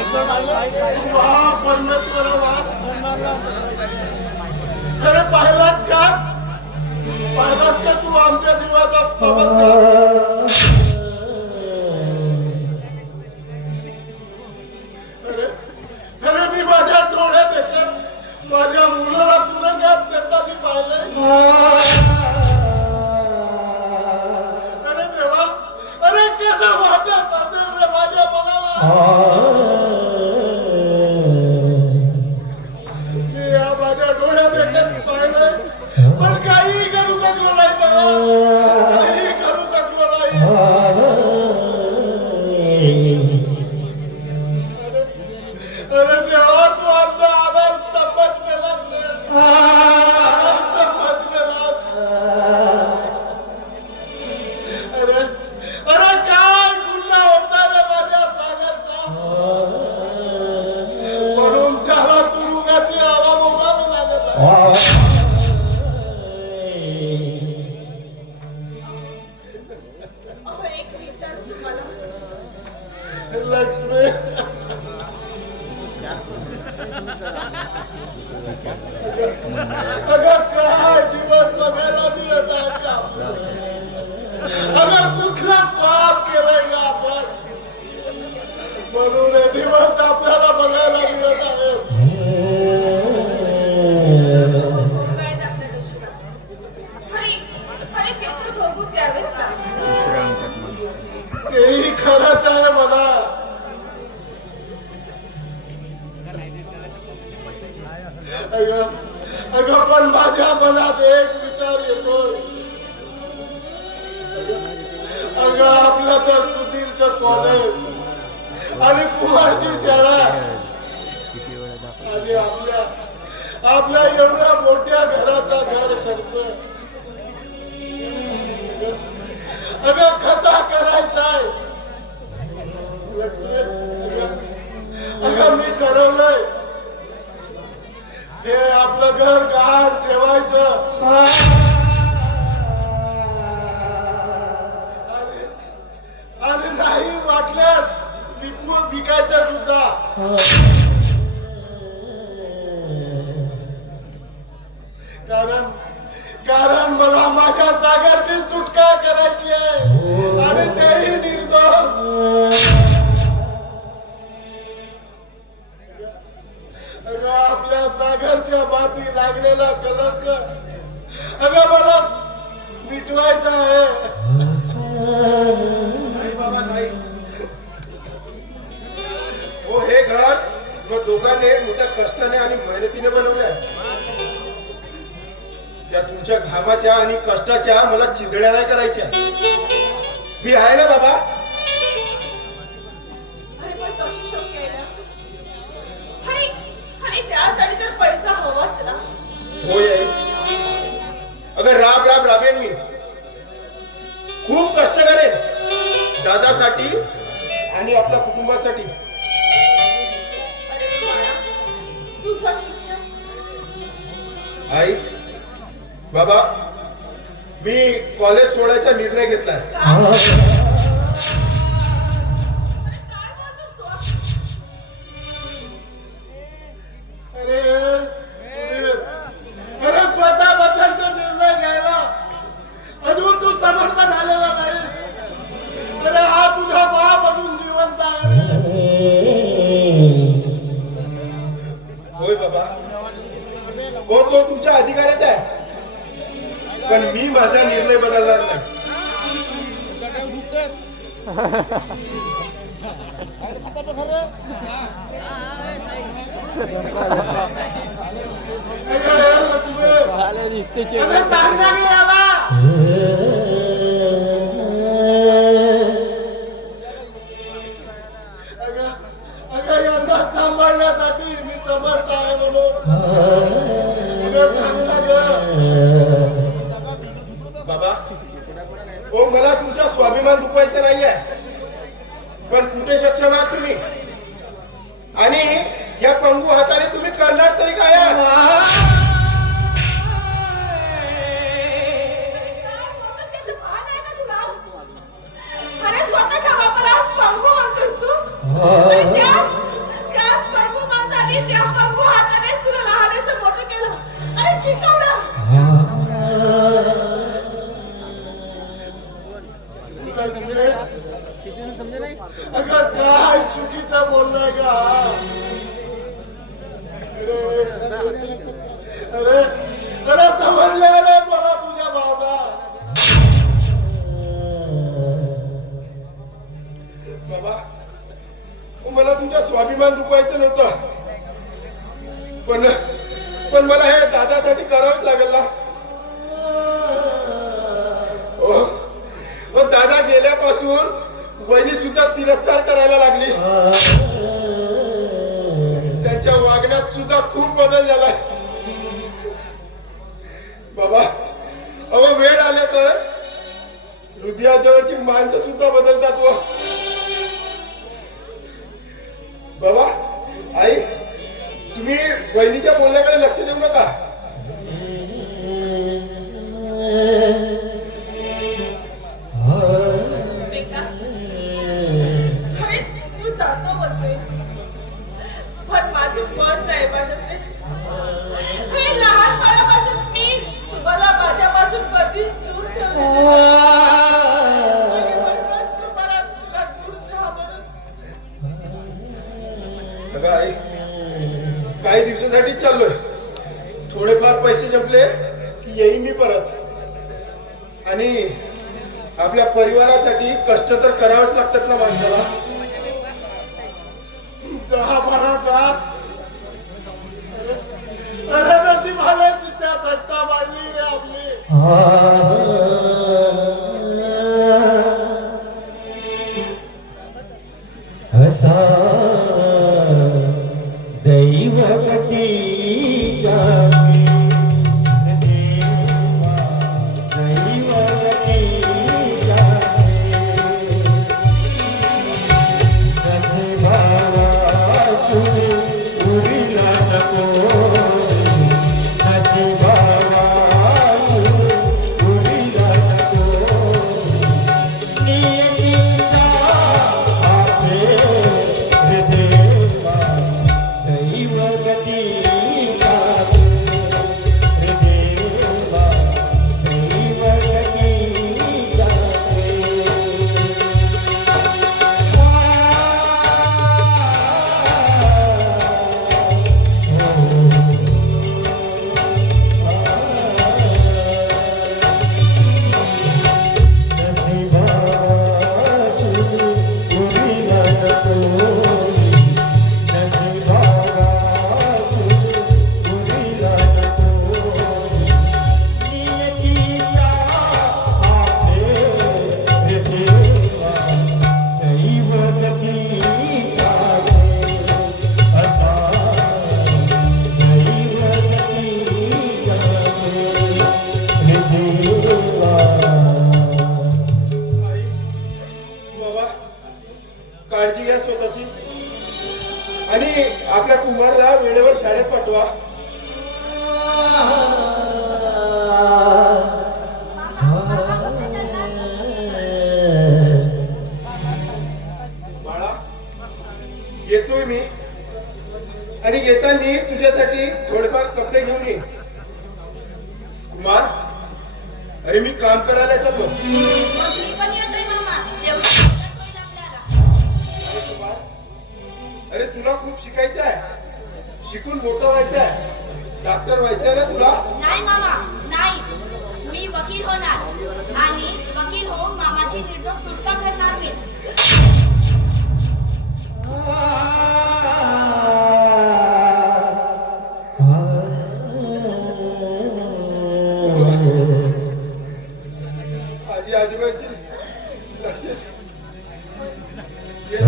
वा परमेश्वरा वा. अरे पाहिलाच का तू आमच्या जीवाचा तपस्या. अरे मी माझ्या डोळ्यात देखत माझ्या मुलाला तुरुंगात देताना पाहिलंय. अरे देवा, अरे कसं वाटत असेल रे माझ्या मनाला. मी या माझ्या डोळ्यात देखत पाहिलंय, पण काही करू शकलो नाही देवा, काही करू शकलो नाही. अरे देवा, तू आमचा आधार स्तंभच केलास रे, स्तंभच केलास. अरे अरे काय गुन्हा होता रे माझ्या सागरचा, म्हणून त्याला तुरुंगाची हवा भोगावी लागत आहे. लक्ष्मी, अगं काय दिवस बघायला मिळत आहेत का? अगं कुठला पाप केलाय का आपण, म्हणून हे दिवस आपल्याला बघायला मिळत आहेत. तेही खरंच आहे मला. अगं पण माझ्या मनात एक विचार येतोय. अगं आपलं तर सुधीरचं कॉलेज आणि कुमारची शाळा आणि आपल्या एवढ्या मोठ्या घराचा घर खर्च अगं कसा करायचाय लक्ष्मी. अगं मी ठरवलंय हे आपलं घर गहाण ठेवायचं आणि नाही वाटल्यास विकायचं सुद्धा. कारण मला माझ्या सागरची सुटका करायची आहे आणि तेही निर्दोष. अगं आपल्या सागरच्या माती लागलेला कलंक अगं मला मिटवायचा आहे. नाही बाबा नाही. हो हे घर मग दोघांनी मोठ्या कष्टाने आणि मेहनतीने बनवले आहे. त्या तुमच्या घामाच्या आणि कष्टाच्या मला चिंधड्या नाही करायच्या. मी आहे ना बाबा. त्यासाठी तर पैसा हवाच ना. होय अगर राबेन मी, खूप कष्ट करेन दादासाठी आणि आपल्या कुटुंबासाठी. तुझा शिक्षण आई बाबा, मी कॉलेज सोडायचा निर्णय घेतलाय. अरे स्वतः बद्दलचा निर्णय घ्यायला अजून तू समर्थ झालेला नाही. अरे हा तुझा बाप अजून जिवंत आहे. होय बाबा, हो तो तुमच्या अधिकाराचा आहे, पण मी माझा निर्णय बदलणार नाही. अगं यंदा सांभाळण्यासाठी मी समर्थ आहे म्हणून बाबा. हो मला तुमचा स्वाभिमान दुखवायचा नाहीये, पण कुठे सक्षम आहात तुम्ही आणि या पंगू हाताने तुम्ही करणार तरी काय? स्वतःच्या बापाला पंगू म्हणतोस तू. काय चुकीचं बोललाय का? अरे अरे समजले रे मला तुझ्या भावना. बाबा मला तुमचा स्वाभिमान दुखवायचं नव्हतं, पण मला हे दादासाठी करावंच लागेल ना. दादा गेल्यापासून वहिनी सुद्धा तिरस्कार करायला लागली. त्यांच्या वागण्यात सुद्धा खूप बदल झालाय. बाबा अहो वेळ आले तर हृदयाजवळची माणसं सुद्धा बदलतात. व बाबा आई तुम्ही बहिणीच्या बोलण्याकडे लक्ष देऊ नका. बेटा, अरे तू जातो बोलतोयस, पण माझं मन नाही माझ्याकडे. हे लहानपणापासून मी तुम्हाला माझ्यापासून कधीच दूर ठेवलं. तुम्हाला तुला दूर जा म्हणून. बघा आई काही दिवसासाठी चाललोय. थोडेफार पैसे जमले की येईन मी परत. आणि आपल्या परिवारासाठी कष्ट तर करावंच लागतात ना माणसाला. जहा भरा जा. अरे नशिबाने चित्त्या थट्टा मारली रे आपली. असा दैवगती जावे देवा, दैवगती जावे. जसे भावातून उरीला नको, जसे भावातून उरीला नको. नियतीचा हाते रे देवा, दैवगती जावे रे देवा, दैवगती जावे. आई बाबा काळजी घ्या स्वतःची. आणि आपल्या कुमारला वेळेवर शाळेत पाठवा. बाळा येतोय मी. आणि येताना तुझ्यासाठी थोडेफार कपडे घेऊन ये. कुमार अरे मी काम करायला चाललो. मग मी पण येतोय मामा. तेवढं होईल आपल्याला. अरे कुमार अरे तुला खूप शिकायचं आहे. शिकून मोठं व्हायचं आहे. डॉक्टर व्हायचं आहे ना तुला. नाही मामा, नाही. मी वकील होणार आणि वकील होऊन मामाची निर्दोष सुटका करणार मी. आजी आजोबांची लक्षात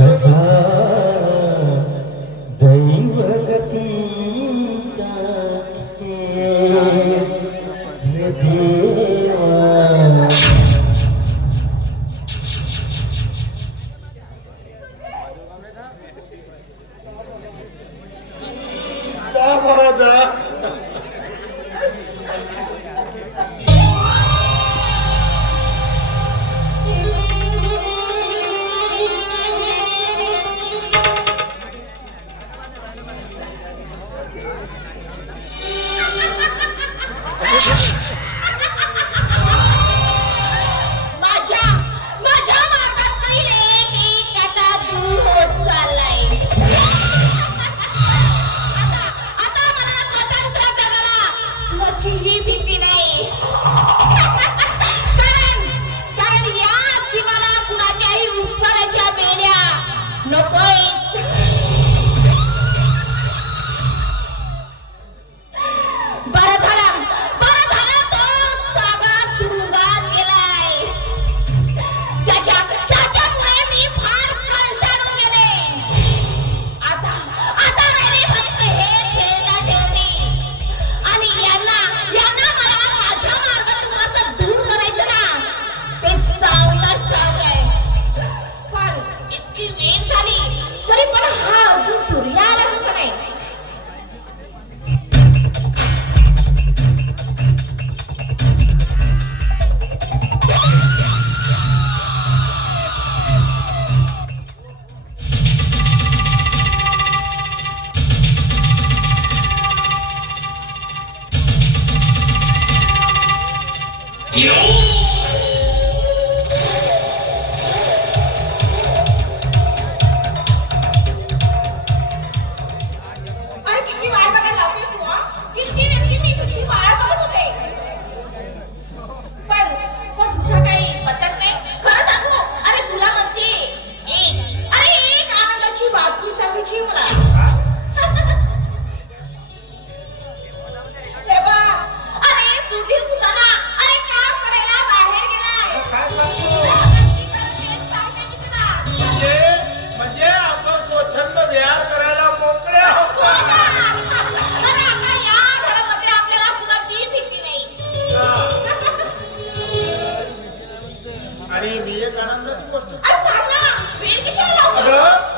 असा दैवगती जागे रे देवा. जा भरा जा. माझ्या माझ्या मागात पहिले की कथा दूर बरं झालं तो सागर तुरुंगात गेलाय. त्याच्यामुळे मी फार कंटाळून गेले. आता राहिली फक्त हे खेळता ठेवणी. आणि यांना मला माझ्या मार्गातून कसं दूर करायचं ना ते चांगलंच ठाऊक आहे. पण इतकी वेळ झाली तरी पण हा अजून सूर्य आला कसं नाही. अरे किती वाट बघायला लावतेस तू हा? किती वेळची मी तुझी वाट बघत होते. पण तुझ्या काही पत्ताच नाही. खरं सांगू, अरे तुला म्हणजे एक आनंदाची बातमी सांगायची मला. तेव्हा अरे सुधीर सुद्धा ना अरे काम करायला बाहेर गेलाय. काय सांगतो? सांगते की तुला. म्हणजे आपण स्वच्छंद विहार करायला मोकळे आहोत. अरे आता या घरामध्ये आपल्याला कुणाची भीती नाही. आणि मी एक आनंदाची गोष्ट अरे सांग ना, वेळ कशाला लावतोस?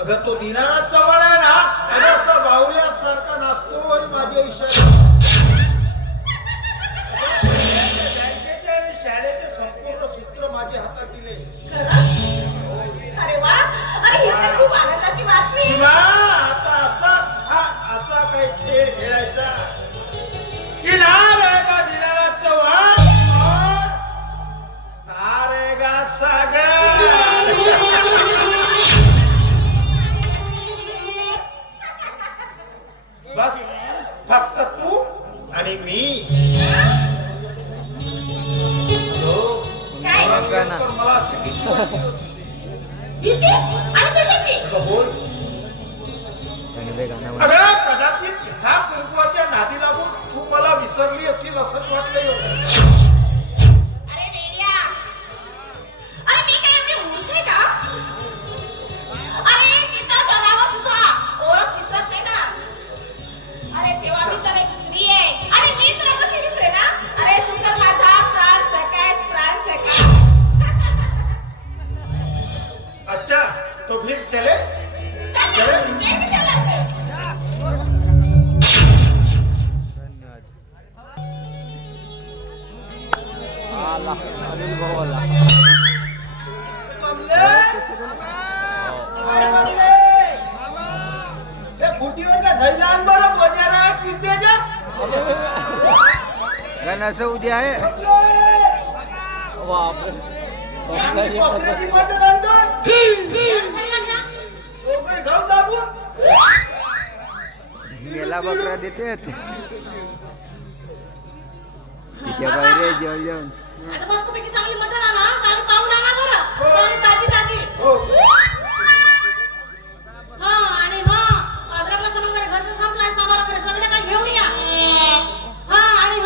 अगं तो दीनानाथ चव्हाण आहे ना, त्याने असं बाहुल्यासारखा नाचतो आणि माझ्या इशारा. बँकेचे आणि शाळेचे संपूर्ण सूत्र माझ्या हातात दिले. अरे वा, अरे ही तर खूप आनंदाची बातमी. किंवा आता असा काही खेळ खेळायचा की ना रहेगा दीनानाथ चव्हाण और ना रहेगा सागर. बस फक्त तू आणि मी. काय? मला अशी भीती वाटते होती. भीती? आणि कशाची? अगं बोल. अगं कदाचित ह्या कुंकवाच्या नादी लागून तू मला विसरली असतील असंच वाटलंय होतं. अरे वेड्या, अरे मी काय एवढी मूर्ख आहे का? अरे तिथं जनावर सुद्धा ओळख विसरत नाही ना. अरे तेव्हा मी तर एक स्त्री आहे आणि मी तुला कशी विसरे ना. अरे तू तर माझा प्राण सखा. अच्छा तो फिर चले. चल ना, वेळ कशाला लागतोय? गणेश उद्या आहे. गेला बकरा देते तिच्या बाहेर जेवण. आता मस्तपैकी चांगली मटण आणा, चांगली पाहून आणा बरं. चांगली ताजी. हा आणि अद्रकला सण वगैरे घरचं संपलाय, सामान वगैरे संध्याकाळी घेऊन या. हा आणि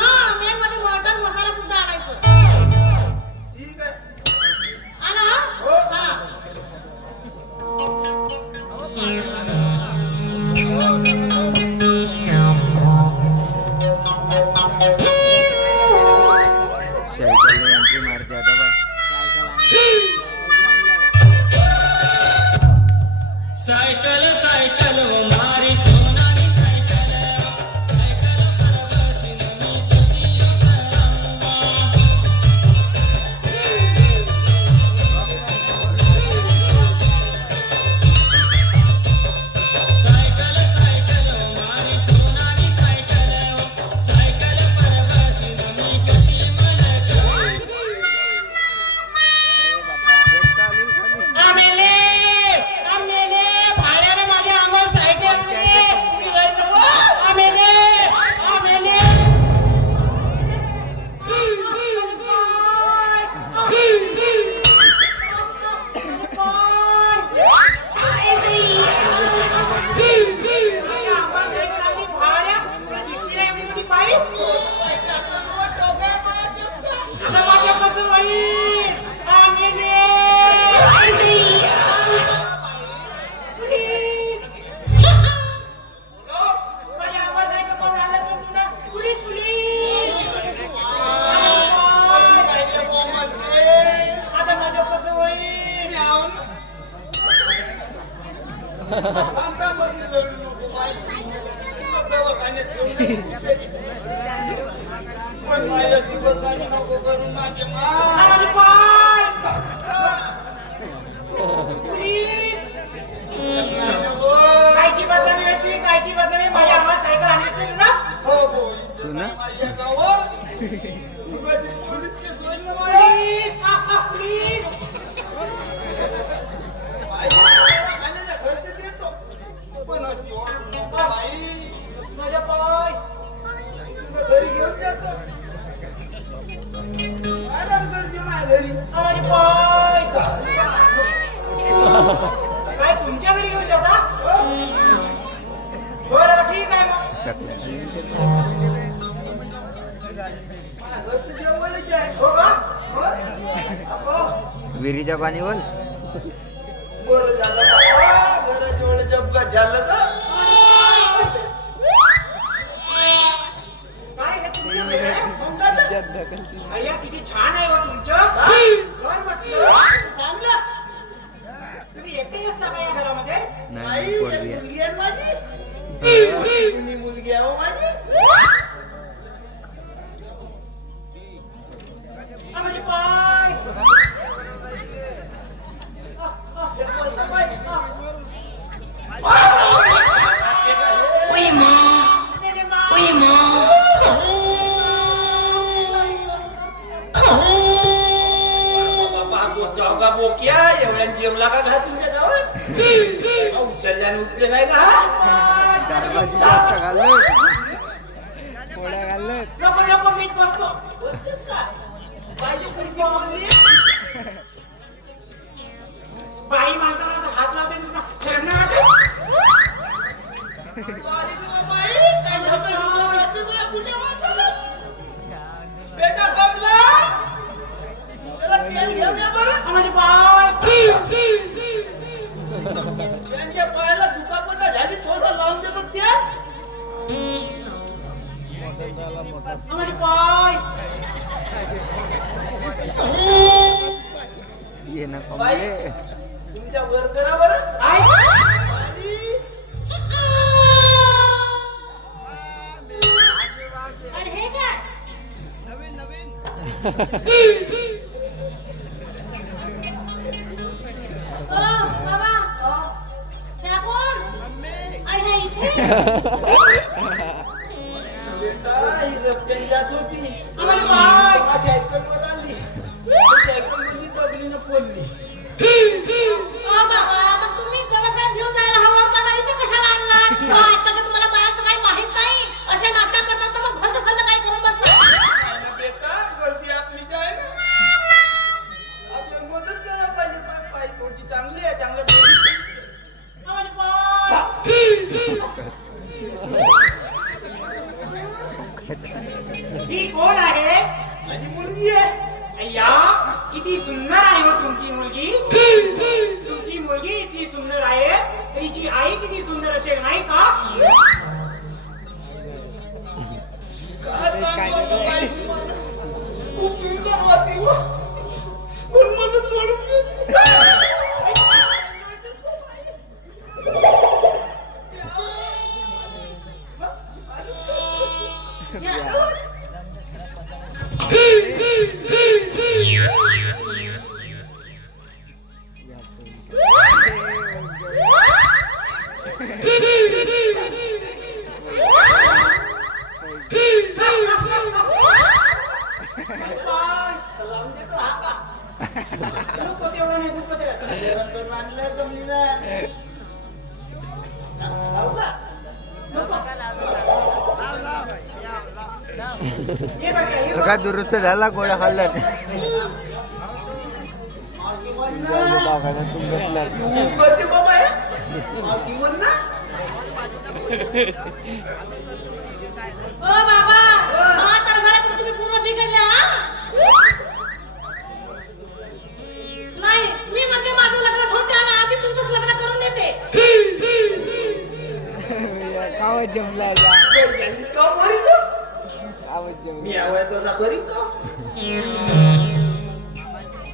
मेन मध्ये मटण मसाला सुद्धा आणायचं. ठीक आहे. आणा हा. सायकल एंट्री मारते आता बघ. आता मध्ये रडू नको बाई. तुला दवाखान्यात घेऊन जाईल. पण माझ्या जीवनदानी नको करून माझे माझे पाय प्लीज कायची बदनामी होती कायची बदनामी माझ्या अंगावर सायकल आणलीस नाही ना तू ना माझ्या गावात तुझी पोलीस केस होईल ना बाई. प्लीज खाण्याचा खर्च देतो पण अशी वागू नका बाई. माझ्या पाय तुला घरी घेऊन जातो. आराम करते माझ्या घरी. माझे पाय काय तुमच्या घरी घेऊन जाता बरं ठीक आहे मग माझ्या घरचं जेवणच आहे. हो का विहिरीच्या पाणीवर बरं झालं बाबा. घराच्या वेळेस अपघात झालं तर काय हे तुमच्या घर आहे? अय्या किती छान आहे हो तुमचं घर म्हटलं चांगलं तुम्ही एकटे असता का या घरामध्ये बाई, नाही एक पोरगी आहे. मुलगी आहे माझी. जुनी मुलगी आहे हो माझी. माझे पाय हे बसा बाई. मेरे माँ बाबा, चौका बोक्या एवढ्या जेवला का घा तुमच्या गावात? उचलल्याने उचले नाही का हा? डाळभाजी जास्त घालत पोळ्या घालत नको नको मीच बसतो बोलतेस का? बाईची खुर्ची बोलली. बाई माणसाला असं हात लावते तुला शरम नाही वाटत? अरे वा बाई, काय झालं तुला? वाटतं तुला कुठे वाचायला? बेटा कमला, जरा तेल घेऊन ये बरं. माझे पाय त्यांच्या पायाला दुखापत झाली, थोडं लावून देतो तेल. माझे पाय ये ना बाई, कमले तुमच्या वर करा बरं. काय आणि आणि हे काय ओ बाबा त्या कोण आणि हे इथे बेटा, ही रस्त्याने जात होती. माझे पाय सायकलवर आली. सायकलमध्ये दगडीनं पडली. ओ बाबा मग तुम्ही दवाखान्यात घेऊन जायला हवा होता ना इथे कशाला आणला आजकाल तर तुम्हाला बाहेरचं काही माहित नाही असे नाटक करतात तर मग भलतं सलतं काही करून बसतात काय ना बेटा, गर्दी आपलीच आहे ना. आपण मदत करायला पाहिजे. पाय थोडी चांगली आहे, चांगलं माझे पाय ही कोण आहे माझी मुलगी आहे. अय्या किती सुंदर आहे हो तुमची मुलगी तुमची मुलगी इतकी सुंदर आहे तर हिची आई किती सुंदर असेल नाही का काय सांगू बाई तुम्हाला? खूप सुंदर होती हो. पण मला सोडून गेली. लावून देतो हा का? नको तेवढं नाही नको तेवढं. जेवण करून आणलं जमलीला. लावू का? हे बघा हे का दुरुस्त झाला गोळ्या खाल्ला मावशी म्हण ना. तू करते बाबा हे? मावशी म्हण ना. ओ बाबा म्हातारा झाल्यापासून तुम्ही पूर्ण बिघडले हा नाही मी म्हणते माझं लग्न सोडते आणि आधी तुमचंच लग्न करून देते आवाज जमला घरच्यांनीच का बरी तो? आवाज जमला मी आवय तसा करी तो.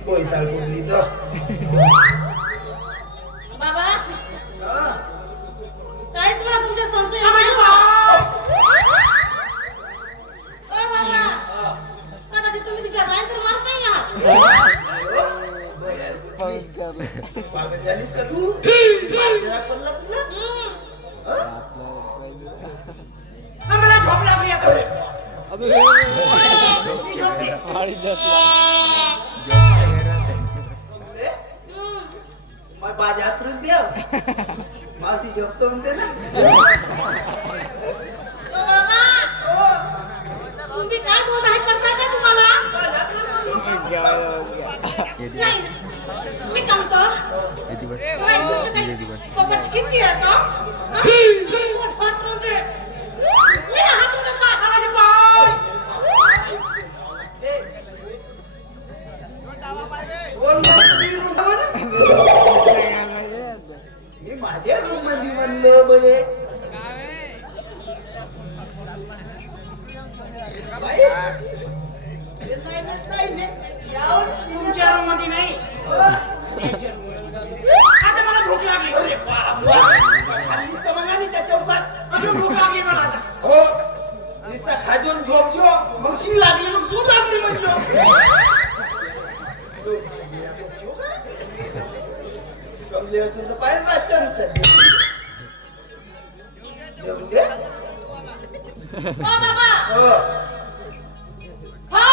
कोयताळ कुठली तर बाबा हा. पडलीस का तू जरा पडला तुला मला झोप लागली आता अबे मी झोपते. आणि मग माझ्या हातरून देव मावशी झोपतो म्हणते ना ओ बाबा तुम्ही काय बोल आहे करताय का तुम्हाला माझ्या हातून म्हणलो का? नाही मी काम तो नाही तुमचं काही बाबाची किती आहे का हात रोते मी हात रोते का माझे पाय. कोण म्हणतो तुम्ही room मध्ये? मी माझ्या रूम मध्ये म्हणलो बोले बाई, हे नाही, यावर तुमच्या रूम मध्ये नाही आता मला भूक लागली खाल्लीस तर मग आणि त्या चौकात अजून भूक लागली मला आता हो नुसता खाजून झोपजो मग शी लागली मग सून लागली म्हणलो कमले तुझं पाहिजे राजचांचं देऊन दे ओ बाबा हो हा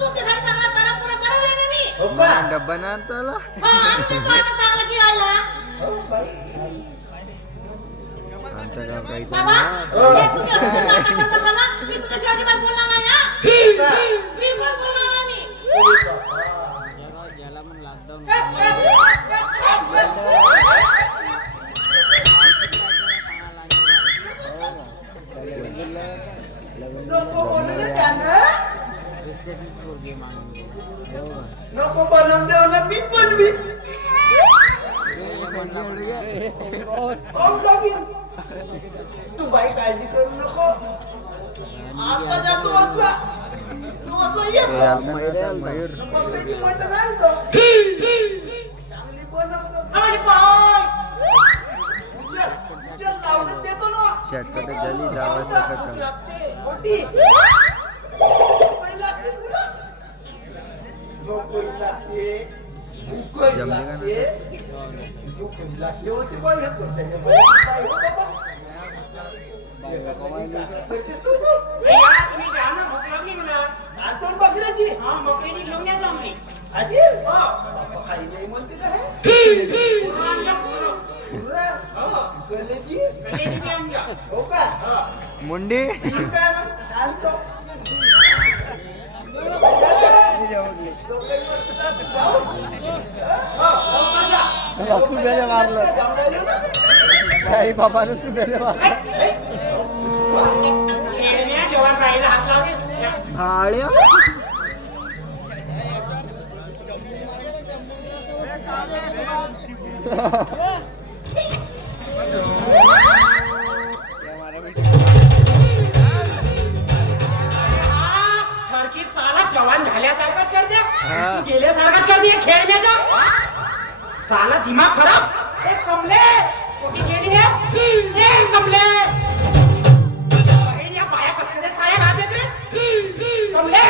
तुमच्यासाठी चांगला तारा पुरा बनवले ना मी हो का डब्बा ना त्याला हा आणि तो आता चांगला गिळायला हो बाई. आमच्या गाव काही बाबा हे तुम्ही असं जर नाटक करत असाल ना मी तुमच्याशी अजिबात बोलणार नाही हा का? बिलकुल बोलणार नाही मी हो का? याला पण लॉकडाऊन नको बोलू ना त्यानं नको बनवून देऊ ना मीच बनवी तू बाई काळजी करू नको आता जातो असा तू असं येतो मयूर बकऱ्याची मटण आणतो चांगली बनवतो माझे पाय. उचल उचल लावून देतो ना चटकट झाली जावाचा खतम मोठी पहिला लागते तुला झोप पहिली लागते भूक लागते झोप पहिली लागते होती बघ घेतो त्याच्यामध्ये काय हो बाबा करतेस तू तू या, तुम्ही जा ना भूक लागली मला आणतो ना बकऱ्याची हा बकरीनी घेऊन या चांगली अशी हो बाबा काही नाही म्हणते का हे पूर्ण आणलं, पूर्ण. हो गलेची गलेची बी आणलं. हो का मुंडी ठीक आहे मग आणतो दोघंही मस्त जाऊ हो, लवकर जा. सुब्याने मारलं जाऊन राहिलो ना काही बाबाने सुब्याने मारलं खेळण्या जेवण राहिला हात लावले भाड्या थरकी साला जवान झाल्यासारखाच करते तू गेल्यासारखाच करते खेळण्याचा साला दिमाग खराब ए कमले कुठे गेली आहे ए कमले बहीण या बाया कसल्या साड्या घालतात रे कमले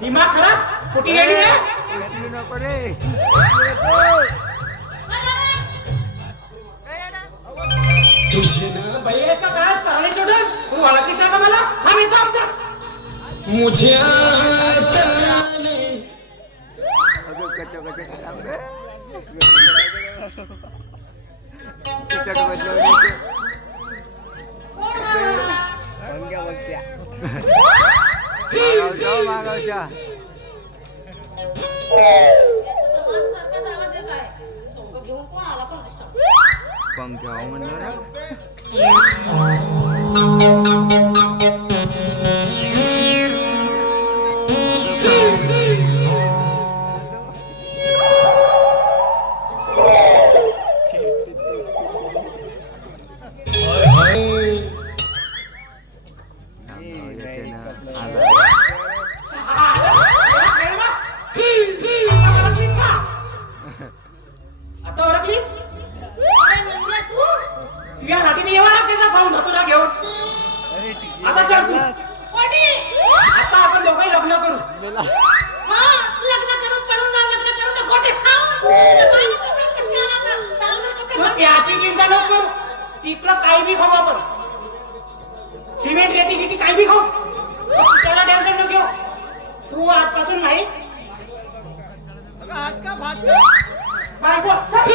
दिमाग खराब कुठे गेली आहे उचलू नको रे बाई इसका काय पाणी छोडून तू ओळखली का मला थांब इथं आमच्या मुझे आता नहीं अगं कच्चा तिखट बदलवली अंग्या बघत्या मागावच्या याचं तर माझ्यासारखाच आवाज येत आहे सोंग घेऊन कोण आला पण डिस्टर्ब पंख्या म्हणलं ना आता ओळखलीस काय म्हणल्या तू तुझ्या नातीने येवा लागतेचा साऊंड धतुरा घेऊन आता चल तू कोणी आता आपण दोघंही लग्न करू हा लग्न करून पडून जा लग्न करून गोटे खाऊ बाईने कपडे कशी आला तर त्याची चिंता नको करू. तिकडं काही बी खाऊ आपण. सिमेंट रेती गिटी काही बी खाऊ. त्याला टेन्शन नको घेऊ. तू आजपासून नाही बायको, चल.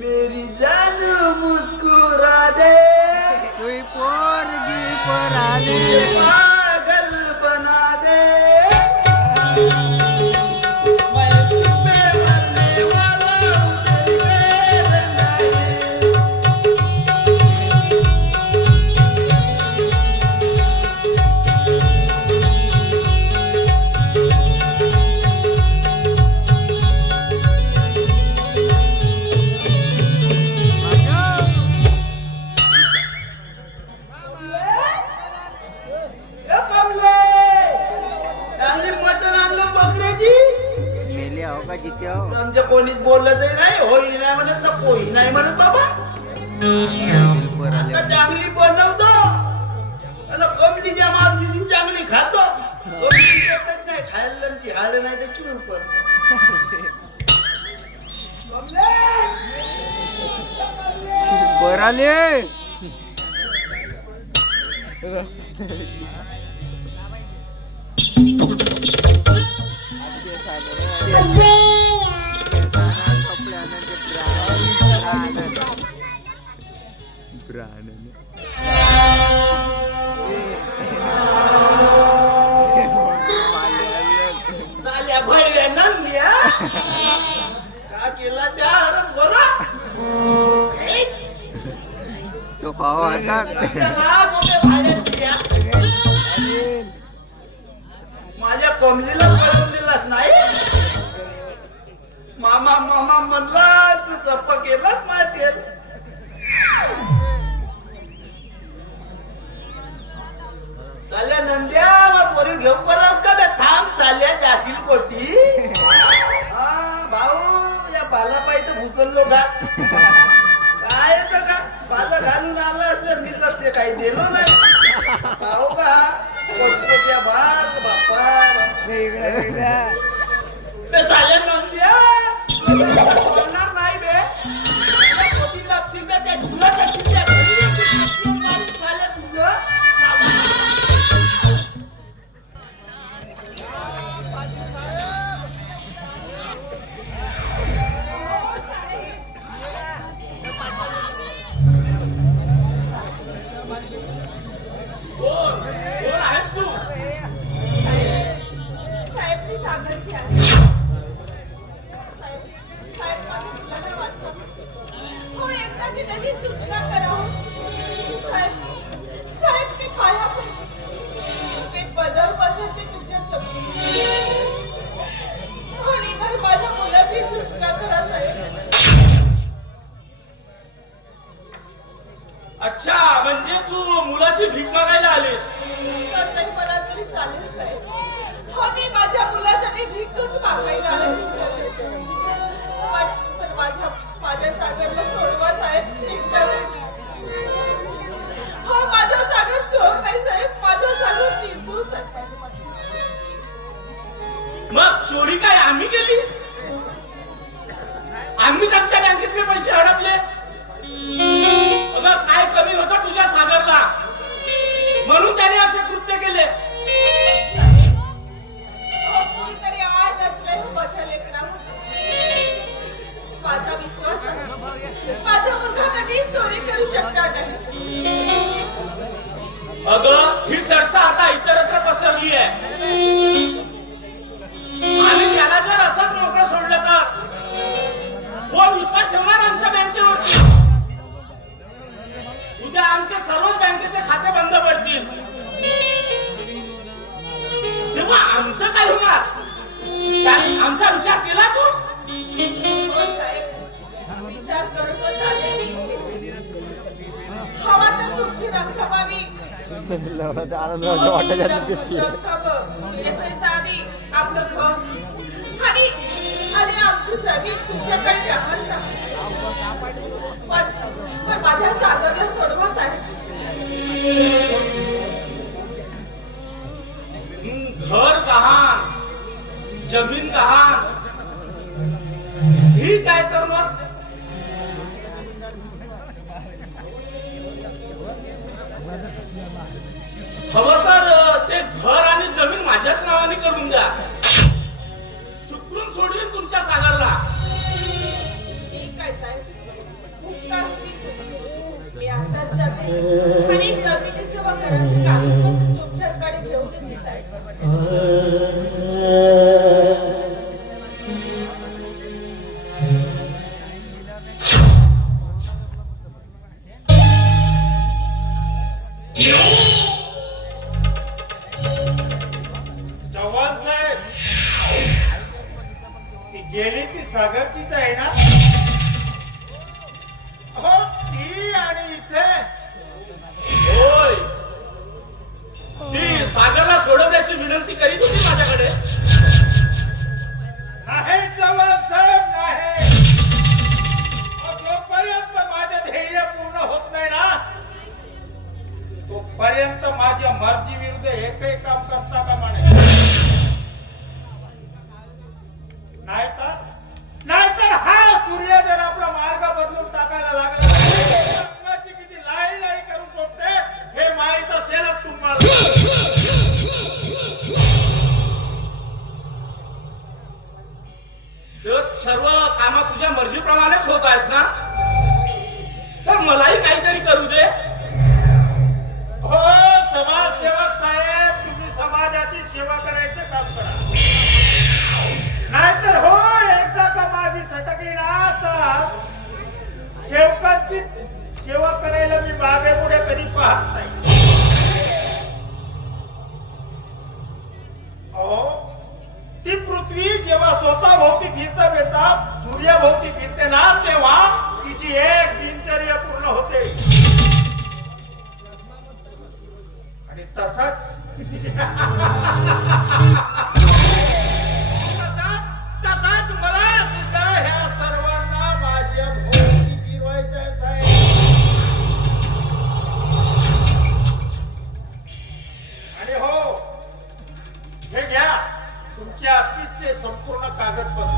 मेरी जान मुस्कुरा दे, तुई पोरगी पराली पागल बना दे, मैं तुझ पे मरने वाला हूँ, तेरी बेरंगाई. ए कमले, चांगली मटण आणलं बकऱ्याची. मेली हो का जिथे हो आमच्या कोणीच बोलतही नाही, होई नाही म्हणत तर कोई नाही म्हणत बाबा. पराली आता चांगली बनवतो आणि कमलीच्या मावशीची चांगली खातो. कमली येतच नाही खायला, आमची हाल नाही तर चूर पण. कमले! पराली चाल्या भळव्या नंद्या का केला त्या बरा. तो खावा आता नाच होते भाड्यात. माझ्या कमलीला पळवलेलाच नाही. मामा मामा म्हणला तू सप्पा केलाच माहिती. साल्या नंद्या मग पोरी घेऊन परत का बे थांब साल्या जाशील कोटी. हा भाऊ या बाला पाहिजे भुसललो का काय येतं का बाला घालून आलं असं मी लक्ष काही दिलो नाही. भाऊ का पोतपोत्या बाल बाप्पा बे साल्या नंद्या तुला आता सोडणार नाही बे. कोटी लापशील बे त्या झुला टाकशील त्या साल्या तुझं. कोण आहेस तू? साहेब मी सागरची आहे. साहेब साहेब माझ्या मुलाला वाचवा. हो एकदाची त्याची सुटका करा. साहेब साहेब मी पाया पडते. मी बदल पसंती तुमच्या समोर. हो निदान माझ्या मुलाची सुटका करा साहेब. अच्छा, म्हणजे तू मुलाची भीक मागायला आलीस. तसंही मला तरी चालेल साहेब. हो मी माझ्या मुलासाठी भीकच मागायला आले तुमच्याकडे. पण माझ्या सागरला सोडवा साहेब. एकदासाठी. हो माझा सागर चोर नाही साहेब. माझा सागर निर्दोष आहे. मग चोरी काय आम्ही केली? आम्हीच आमच्या बँकेतले पैसे हडपले. अगं काय कमी होता तुझ्या सागरला म्हणून त्याने असे कृत्य केले. हो कोणतरी आड रचलंय माझ्या लेकरावर. माझा विश्वास आहे माझा मुलगा कधी चोरी करू शकणार नाही. अगं ही चर्चा आता इतरत्र पसरली आहे. आणि त्याला जर असंच मोकळं सोडलं तर कोण विश्वास ठेवणार आमच्या बँकेवर? उद्या आमचे सर्वच बँकेचे खाते बंद पडतील. तेव्हा आमचं काय होणार? आमचा विचार केला तू? होय साहेब विचार करूनच आले मी. हवा तर तुमची रक्कम आम्ही आनंद वाटत रक्कम मिळेपर्यंत आम्ही आपलं घर मी तुमच्याकडे गहाण नाही. पण माझ्या सागरला सोडवा साहेब. घर गहाण, जमीन गहाण, ही काय तर मग हवं तर ते घर आणि जमीन माझ्याच नावाने करून द्या. सुखरूम सोडवीन तुमच्या सागरला. ठीक आहे साहेब, उपकार होतील तुमचे. मी आताच जाते आणि जमिनीचे व घराचे कागदपत्र तुमच्याकडे घेऊन येते साहेब. चव्हाण साहेब, ती गेली ती सागरचीच आहे ना? हो, ती आणि इथे होय, ती सागरला सोडवण्याची विनंती करीत होती माझ्याकडे. नाही चव्हाण साहेब, नाही. जोपर्यंत माझे ध्येय पूर्ण होत नाही ना, तोपर्यंत माझ्या मर्जी विरुद्ध एकही काम करता कामा नये. नाहीतर हा सूर्य जर आपला मार्ग बदलून टाकायला लागला, रंगाची किती लाई लाई करून सोडते हे माहीत असेलच तुम्हाला. सर्व कामं तुझ्या मर्जीप्रमाणेच होत आहेत ना, तर मलाही काहीतरी करू दे. हो समाजसेवक साहेब, तुम्ही समाजाची सेवा करायचं काम करा. नाहीतर हो, एकदा का माझी सटकली ना तर सेवकांची सेवा करायला मी मागे पुढे कधी पाहत नाही. अहो, ती पृथ्वी जेव्हा स्वतः भोवती फिरता सूर्याभोवती फिरते ना, तेव्हा तिची एक दिनचर्या पूर्ण होते. आणि तसाच मला सुद्धा ह्या सर्वांना माझ्या भोवती फिरवायचं आहे साहेब. आणि हो, हे घ्या तुमच्या आत्मीचे संपूर्ण कागदपत्र.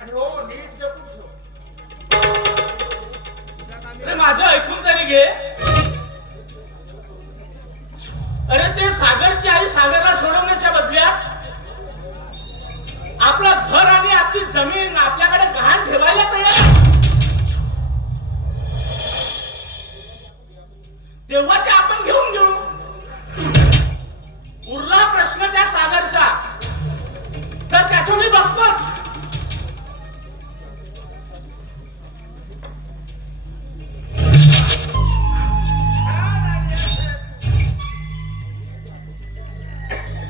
आणि हो, नीट जपून ठेव. अरे माझं ऐकून तरी घे. अरे ते सागरची आई सागरला सोडवण्याच्या बदल्यात आपलं घर आणि आपली जमीन आपल्याकडे गहाण ठेवायला तयार. तेव्हा ते आपण घेऊन घेऊ. उरला प्रश्न त्या सागरचा, तर त्याचं मी बघतोच.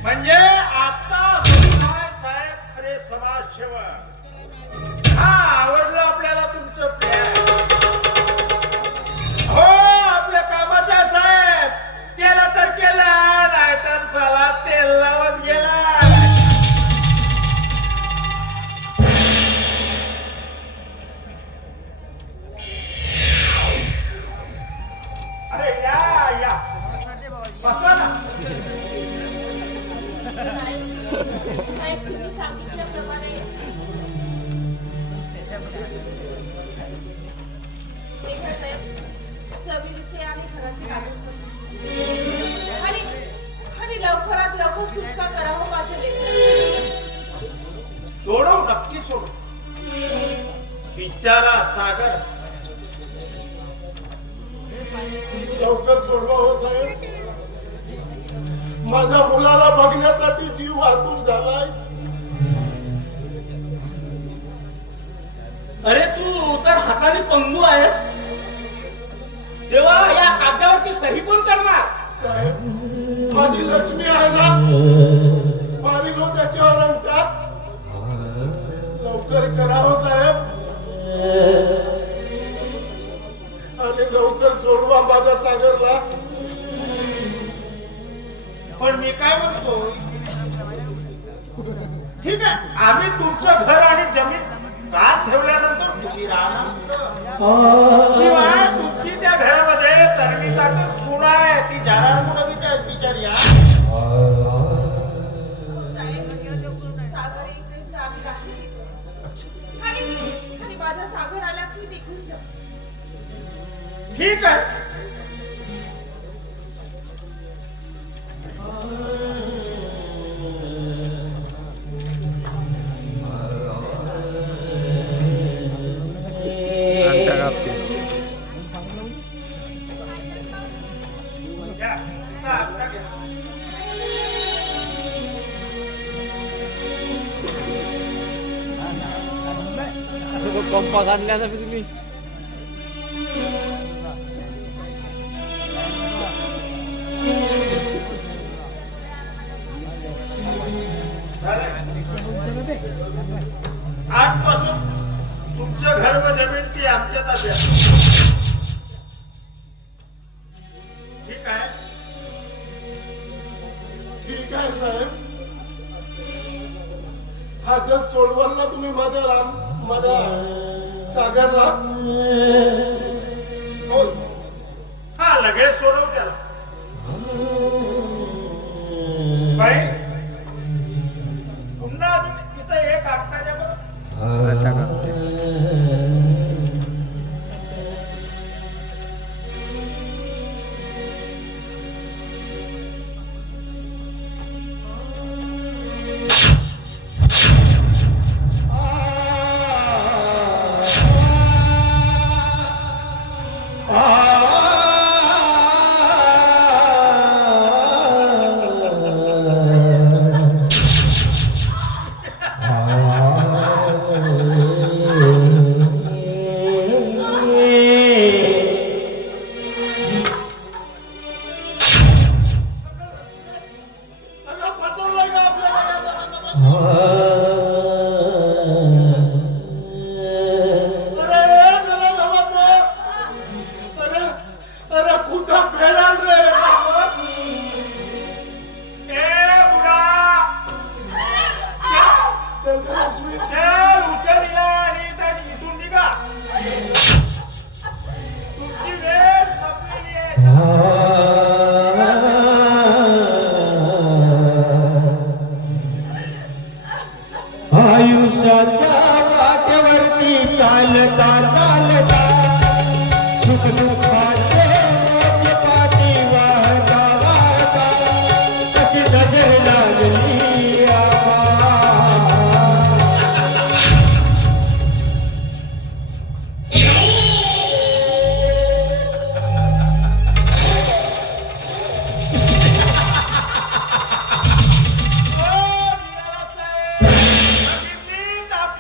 म्हणजे आता सुभाष साहेब खरे समाजसेवक. हा, आवडलं आपल्याला तुमचं प्लॅन. हो, आपल्या कामाचा साहेब, केला तर केला, नाहीतर चला तेल लावत गेला. अरे या बसा ना. साहेब तुम्ही सांगितल्याप्रमाणे हे घ्या साहेब, जमिनीचे आणि घराचे कागदपत्र. आणि लवकरात लवकर सुटका करा हो माझ्या लेकरांची. सोडव, नक्की सोडव. बिचारा सागर. लवकर सोडवा हो साहेब. माझ्या मुलाला बघण्यासाठी जीव आतुर झालाय. अरे तू तर हाताने पंगू आहेस, तेव्हा या कागदावरती सही कोण करणार? साहेब, माझी लक्ष्मी आहे ना, मारील हो त्याच्यावर अंगठा. लवकर करा हो साहेब, आणि लवकर सोडवा माझ्या सागरला. पण मी काय म्हणतो, ठीक आहे, आम्ही तुमचं घर आणि जमीन का ठेवल्यानंतर तुम्ही राहणार. शिवाय तुमची त्या घरामध्ये तरणी ताट सून आहे, ती जाणार कुठं बिचारी. अहो, साहेब, सागर येईपर्यंत आम्ही रात्री निघू. आणि माझा सागर आला की निघून जा. ठीक आहे. अंतर कापते. घ्या, आता घ्या. कंपास आणल्या ना तुम्ही. आजपासून तुमचं घर व जमीन ती आमच्या ताब्यात. ठीक आहे. ठीक आहे साहेब. हा जर सोडवल ना तुम्ही माझ्या सागरला. बोल. हा लगेच सोडवू त्याला. बाई, पुन्हा अजून इथं एक आत्ता द्या बरं. आता कापते. आता पटवलंय का आपल्याला? अरे जरा जमाना. अरे कुठं फेडाल रे बाबा? ए बुडा, चल गं लक्ष्मी. चल उचल हिला आणि इथून निघा. तुमची वेळ संपलेली आहे. आयुष्याच्या वाटेवरती चालता चालता सुख दुःखाचे मोज पाठी वाहता वाहता कशी नजर लागली आम्हा.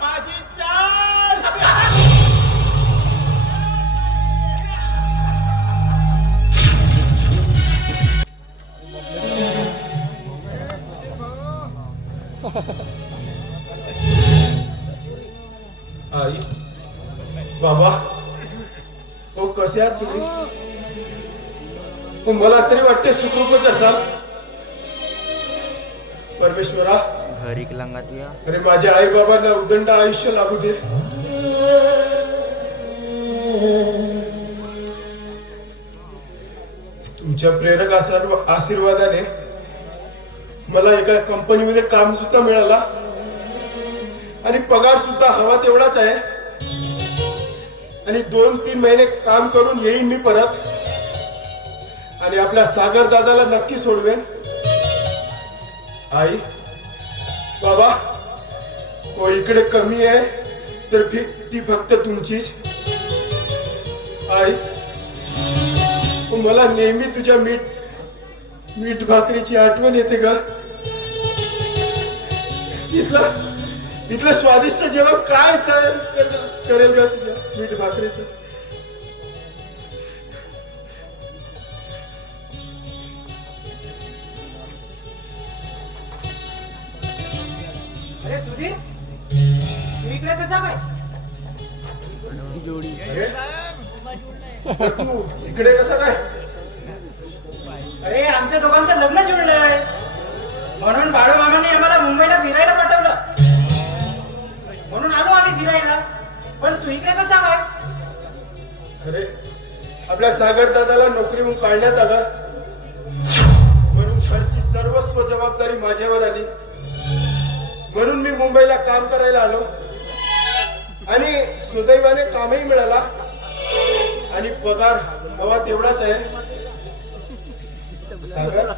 माझी चाल. आई, बाबा, ओ कसे आहात तुम्ही? ओ, मला तरी वाटते सुखरूपच असाल. परमेश्वरा, घरी लंगा तुया. अरे माझ्या आई बाबांना उदंड आयुष्य लागू दे. तुमच्या प्रेरक आशीर्वादाने मला एका कंपनीमध्ये काम सुद्धा मिळाला आणि पगार सुद्धा हवा तेवढाच आहे. आणि 2-3 महिने काम करून येईन मी परत आणि आपल्या सागर दादाला नक्की सोडवेन. आई, बाबा, हो इकडे कमी आहे तर ती फक्त तुमचीच. आई, मला नेहमी तुझ्या मीठ भाकरीची आठवण येते ग. इथलं स्वादिष्ट जेवण काय सहन करेल ग तुझ्या मीठ भाकरीचं. अरे सुधीर, तू इकडे कसा काय? जोडी. तू इकडे कसा काय? अरे आमच्या दोघांचं लग्न जुळलंय म्हणून बाळूमामाने आम्हाला मुंबईला फिरायला आपल्या सागर दादाला नोकरीहून काढण्यात आलं म्हणून घरची सर्वस्व जबाबदारी माझ्यावर आली. म्हणून मी मुंबईला काम करायला आलो आणि सुदैवाने कामही मिळाला आणि पगार हवा तेवढाच आहे. सागर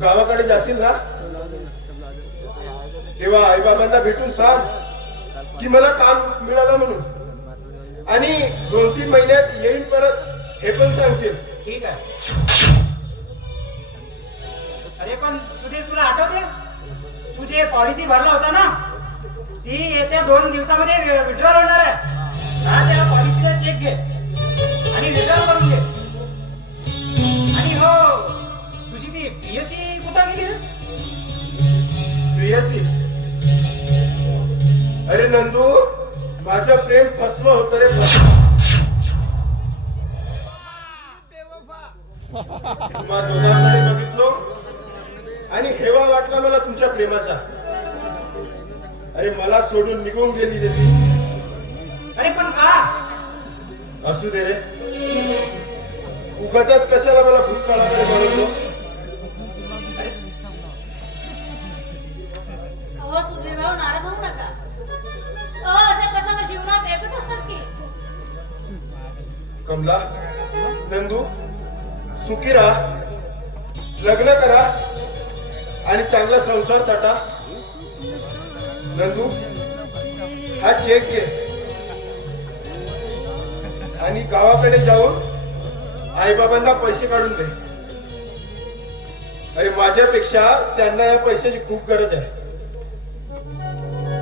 गावाकडे जाशील ना तेव्हा आईबाबांना भेटून सांग की मला काम मिळालं म्हणून आणि 2-3 महिन्यात येईन परत हे पण सांगशील. ठीक आहे. अरे पण सुधीर तुला आठवते तू जे पॉलिसी भरला होता ना ती येत्या 2 दिवसामध्ये विड्रॉल होणार आहे. त्या पॉलिसीचा चेक घे आणि रिटर्न करून घे. आणि हो तुझी ती बीएससी कुठं गेली रे? प्रियसी अरे नंदू माझं प्रेम फसवं होतं रे. तुम्हा दोघांकडे बघितलो आणि हेवा वाटला मला तुमच्या प्रेमाचा. अरे मला सोडून निघून गेली रे ती. अरे पण का? असू दे रे उगाच कशाला मला भूतकाळाकडे बनवतो. अहो सुधीर भाऊ नाराज होऊ नका. असे प्रसंग जीवनात येतच असतात की. कमला नंदू सुखी राहा, लग्न करा आणि चांगला संसार थाटा. नंदू हा चेक घे आणि गावाकडे जाऊन आईबाबांना पैसे काढून दे. अरे माझ्यापेक्षा त्यांना या पैशाची खूप गरज आहे.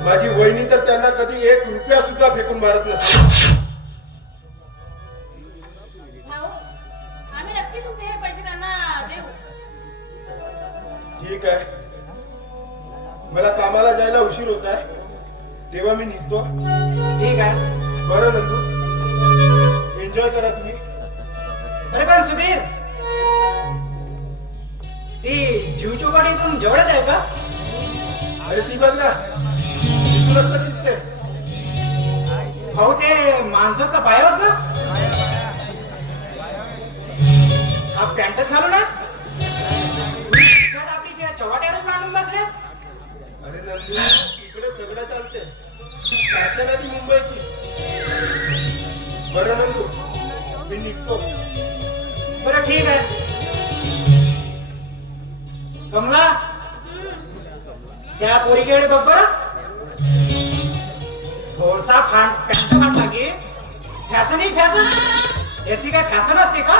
माझी वहिनी तर त्यांना कधी 1 रुपया सुद्धा फेकून मारत नसते. भाऊ आम्ही नक्की तुमचे हे पैसे त्यांना देऊ. ठीक आहे मला कामाला जायला उशीर होत आहे तेव्हा मी निघतो. ठीक आहे. बरं नंदू एन्जॉय करा तुम्ही. अरे पण सुधीर ती जीवचोपाटीतून जवळच आहे का? अरे ती बघ ना तिथूनच तर दिसते. भाऊ ते माणसं का बाय होत ना? हा पॅन्टच घालू ना आपली चव्हाट्यावरच मांडून बसले. अरे नंदू इकडे सगळं चालते फॅशन आहे ती मुंबईची. बरं नंदू मी निघतो. बरं ठीक आहे. कमला त्या पोरीकडे बघ बरं. थोडसा पॅन्ट घातला की फॅशन ही फॅशन. एसी काय फॅशन असते का?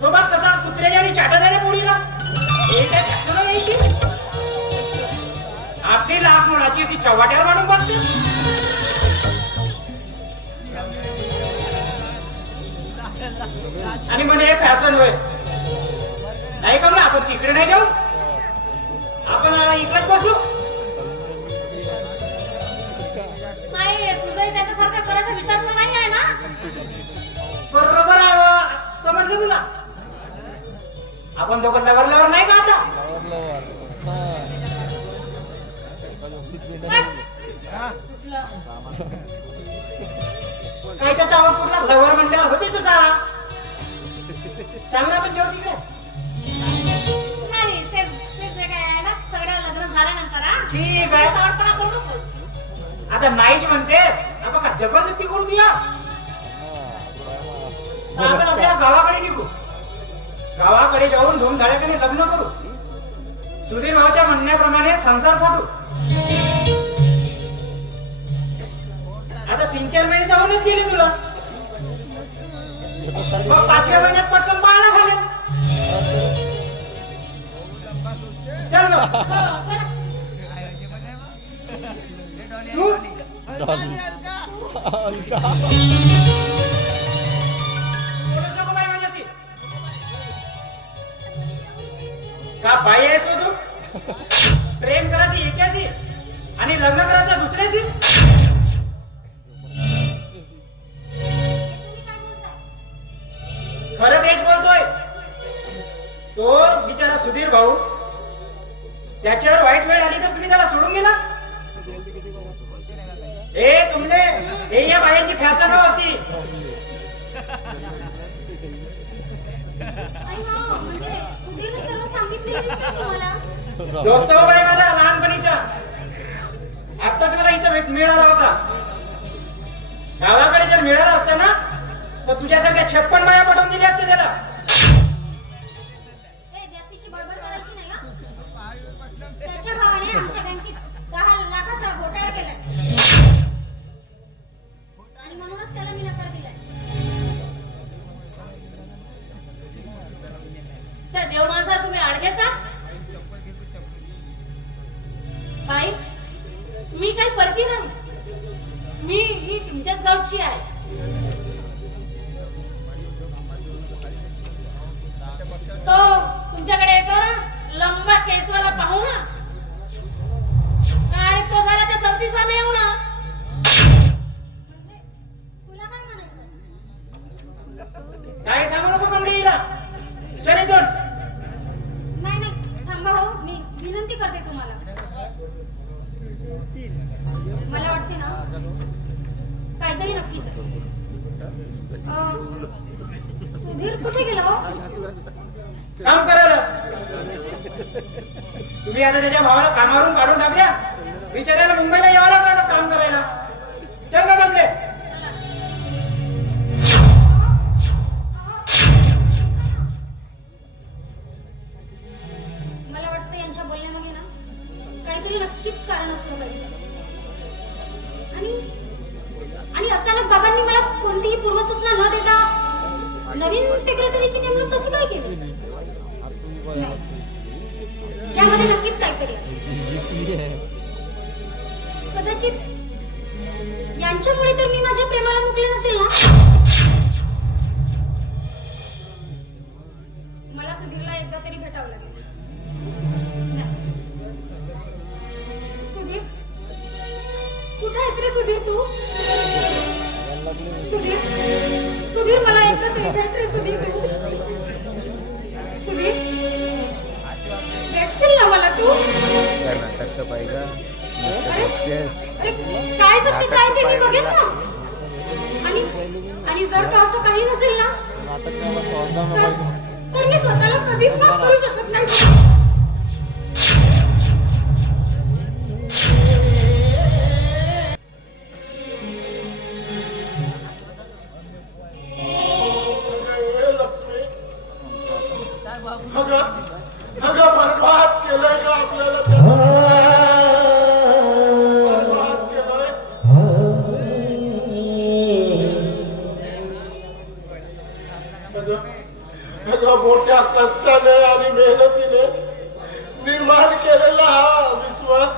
तो बघ कसा कुत्र्याच्या आणि चाटत आहे पोरीला. हे काय फॅशन यायची? आपली लाख मुलाची अशी चव्हाट्यावर मांडून बसते. आणि म्हणे हे फॅशन होय. नाही का आपण तिकडे नाही जाऊ, आपण इकडेच बसू. नाही तुझंही त्याच्यासारखं करायचा विचार तर नाही आहे ना? बरोबर आहे. समजलं तुला? आपण दोघं लवर नाही का आता? कायच्या चावत कुठला लवर म्हणते होतीच सारा. चांगला आपण जेव तिकडे. नाही ते काय आहे ना सगळं लग्न झाल्यानंतर हा? ठीक आहे. सावटपणा करू नकोस. आता नाहीच म्हणतेस आपण का जबरदस्ती करू तुया? आपण आपल्या गावाकडे निघू. गावाकडे जाऊन धूमधडाक्याने लग्न करू. सुधीर भाऊच्या म्हणण्याप्रमाणे संसार थाटू. आता 3-4 महिने जाऊनच गेले तुला. मग 5व्या महिन्यात पटकन पाळणा झाले. चल मग. तू का बाई आहेस हो तू? प्रेम करायची एकाशी आणि लग्न करायचं दुसऱ्याशी? खरं तेच बोलतोय. तो बिचारा सुधीर भाऊ त्याच्यावर वाईट वेळ आली तर तुम्ही त्याला सोडून गेला. ए तुमने हे या बायाची फॅशन हो अशी. आई हो, म्हणजे सुधीरने सर्व सांगितलेलं दिसतंय तुम्हाला. दोस्त हो बाई माझ्या लहानपणीच्या. आत्ताच मला इथं मिळाला होता. गावाकडे जर मिळाला असतं ना तर तुझ्यासारख्या 56 बाया पटवून दिल्या असते त्याला. ए, जास्तीची बडबड करायची नाही हं. त्याच्या भावाने आमच्या बँकेत 10 लाखाचा घोटाळा केलाय आणि म्हणूनच त्याला मी नकार दिलाय. त्या देवमाणसाला तुम्ही आड घेता? बाई, मी काही परकी नाही. मी ही तुमच्याच गावची आहे. तो तुमच्याकडे येतो ना लंबा केसवाला पाहू ना, आणि तो झाला त्या सवतीचा मेव ना. म्हणजे तुला काय म्हणायचं? काय सांगू नको कमलीला. चल इथून. नाही नाही, थांबा हो, मी विनंती करते तुम्हाला. मला वाटते ना काहीतरी नक्कीच आहे. सुधीर कुठे गेला हो? काम करायला. तुम्ही आता त्याच्या भावाला कामावरून काढून टाकल्या. बिचाऱ्याला मुंबईला यावं लागलं आता काम करायला. चल ना कमले. मला वाटतं यांच्या बोलण्यामागे ना काहीतरी नक्कीच कारण असलं पाहिजे. आणि अचानक बाबांनी मला कोणतीही पूर्वसूचना न देता नवीन सेक्रेटरीची नेमणूक कशी काय केली? नाही, यामध्ये नक्कीच काहीतरी आहे. कदाचित यांच्यामुळे तर मी माझ्या प्रेमाला मुकले नसेल ना. मला सुधीरला एकदा तरी भेटावं लागेल. नाही. सुधीर, कुठे आहेस रे सुधीर तू? सुधीर, सुधीर मला एकदा तरी भेट रे सुधीर तू. सुधीर, भेटशील ना मला तू? कर्नाटक पाहिजे. अरे अरे, काय सत्य काय ते मी बघेन ना. आणि जर का असं काही नसेल ना तर मी स्वतःला कधीच माफ करू शकत नाही. लक्ष्मी अगं बरबाद केलंय का आपल्याला बरबाद केलंय. अगं मोठ्या कष्टाने आणि मेहनतीने निर्माण केलेला हा विश्वास.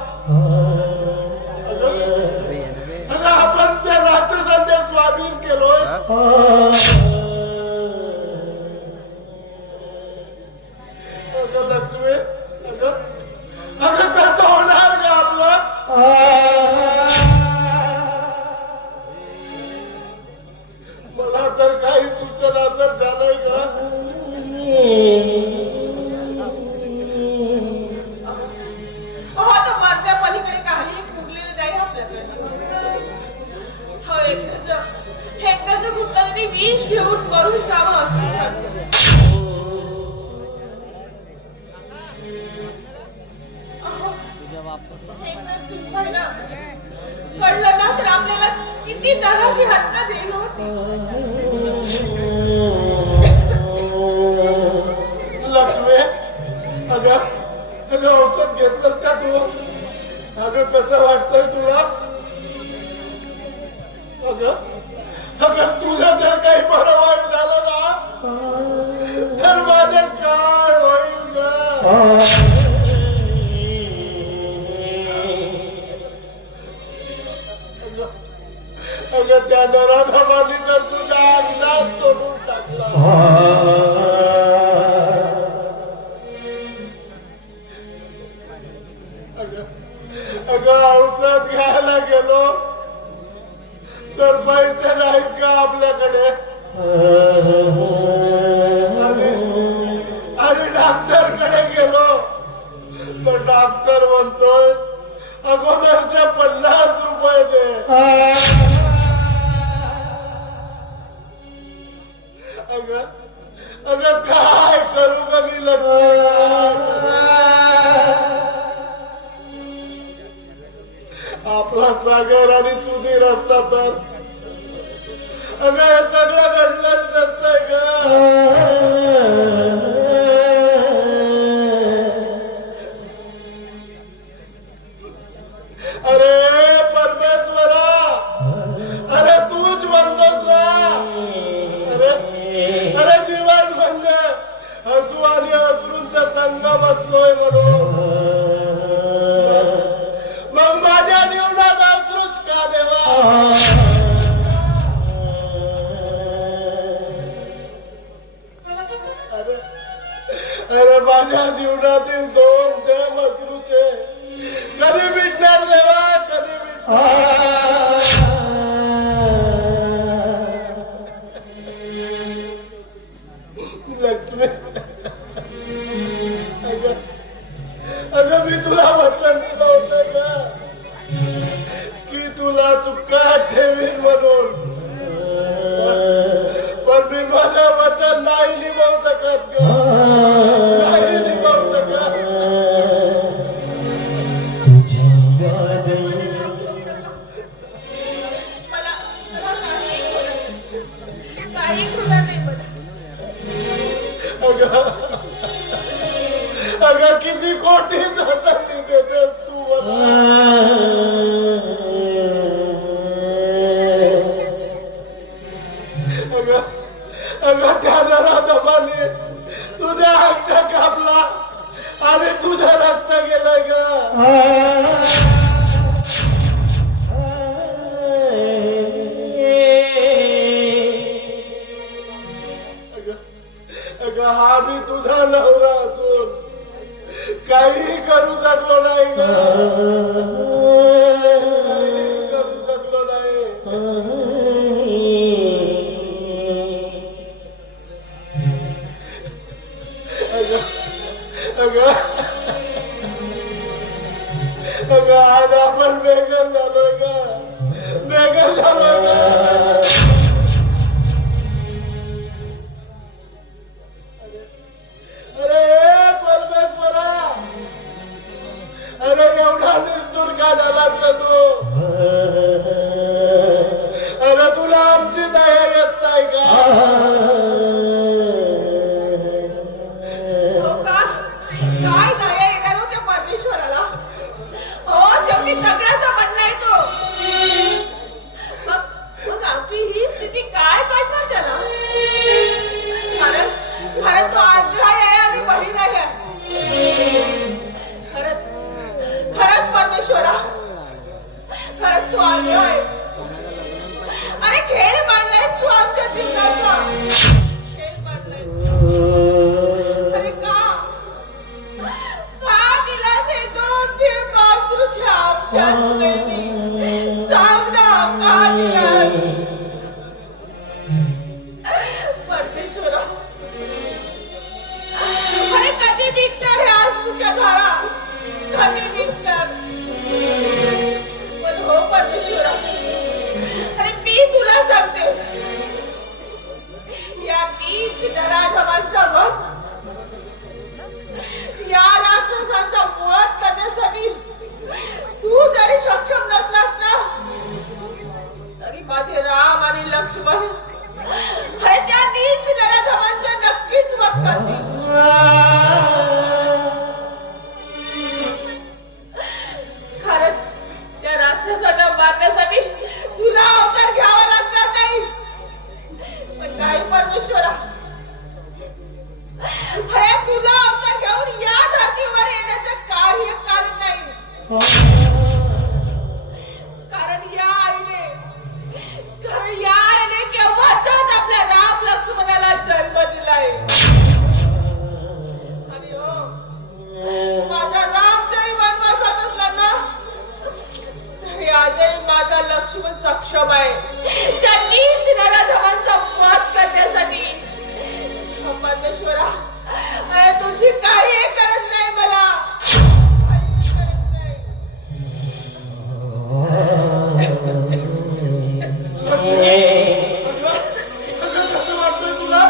अगं आपण ते राज्यसंधे स्वाधीन केलोय. अगं लक्ष्मी, अगं कसं होणार का आपलं? मला तर काही सूचना जर झालंय का? अहो, आता वरच्या पलीकडे काही फुगलेलं नाही आपल्याकडे. हो, एकदाचं कुठलं तरी विष घेऊन करून जावं असं झालं. अहो, हे जर सुख आहे ना, कळलं ना तर आपल्याला किती दहावी हत्या देणं होती. लक्ष्मी, अगं औषध घेतलंस का तू? अगं कसं वाटतंय तुला? अगं तुला जर काही बरं वाईट झालं ना तर माझं काय होईल ग? अगं त्या नराधमांनी जर तुझ्या अंगात तोडून टाकला. अगं औषध घ्यायला गेलो तर पैसे नाहीत का आपल्याकडे? आणि डॉक्टर कडे गेलो तुझं काय करू का मी लक्ष्मी? आपला सागर आणि सुधीर असता तर अगं हे सगळं घडलंच नसतंय का? अरे परमेश्वरा, अरे तूच म्हणतोस ना, अरे अरे जीवन म्हणजे हसू आणि अश्रूंचा संगम असतोय म्हणून मग माझ्या जीवनात अश्रूच का देवा? अरे माझ्या जीवनातील दोन थेंब अश्रूचे कधी मिटणार देवा, कधी लक्ष्मी? अगं मी तुला वचन दिलं होतं का की तुला चुकात ठेवीन म्हणून, पण मी माझं वचन नाही निभावू शकत ग, नाही निभावू शकत. मला काही होणार नाही मला. अगं किती कोटी हसाली देतेस तू मला. अगं त्या नराधमाने तुझ्या अंग कापला आणि तुझं रक्त गेलं ग. अगं हा मी तुझा नवरा असून काही करू शकलो नाही ग, काही करू शकलो नाही. अगं आज आपण बेघर झालोय का, बेघर झालोय का? अरे परमेश्वरा, अरे एवढा निष्ठुर का झालास रे तू? अरे तुला आमची दया येत नाही का? हो का? काय दया येणार हो त्या परमेश्वराला? हो शेवटी दगडाचा बनला आहे तो. मग आमची ही स्थिती काय करणार त्याला? खरं तो आंधळा आहे आणि बहीण आहे. खरंच परमेश्वरा, खरंच तू आंधळा आहेस. अरे खेळ मांडलायस तू आमच्या जीवनाचा, खेळ मांडलायस. अरे का दिलास हे दोन थेंब अश्रूच्या आमच्याच वेळी? सांग ना, का दिलास परमेश्वरा? अरे कधी निघणार ह्या अश्रूच्या धारा, कधी निघणार? पण हो परमेश्वरा, अरे मी तुला सांगते, या नीच नराधमांचा वध, या राक्षसांचा वध करण्यासाठी तू जरी सक्षम नसलास ना, तरी माझे राम आणि लक्ष्मण अरे त्या नीच नराधमांचा नक्कीच वध करतील. खरं त्या राक्षसांना मारण्यासाठी तुला अवतार घ्यावा लागणार नाही. पण नाही परमेश्वरा, अरे तुला अवतार घेऊन या धरतीवर येण्याचं काही कारण नाही. कारण या आईने केव्हाच आपल्या राम लक्ष्मणाला जन्म दिलाय. आणि हो, माझा राम जरी वनवासात असला ना, तरी आजही माझा लक्ष्मण सक्षम आहे त्या नीच नराधमांचा वध करण्यासाठी. परमेश्वरा, अरे तुझी काही गरज नाही मला, काही गरज नाही. कसं वाटतंय तुला?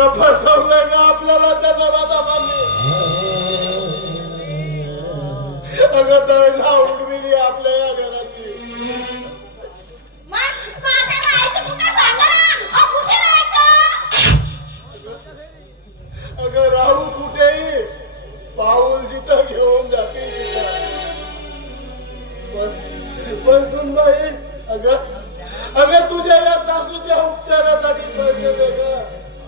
अगं फसवलंय का आपल्याला त्या नराधमांनी? अगं दैना उडविली आपल्या या घराची. मग आता राहायचं कुठे सांगा ना? कुठे राहायचं? अगं राहू कुठेही, पाऊल जिथं घेऊन जाते तिथं. पण सुनबाई, अगं तुझ्या या सासूच्या उपचारासाठी पैसे दे ग.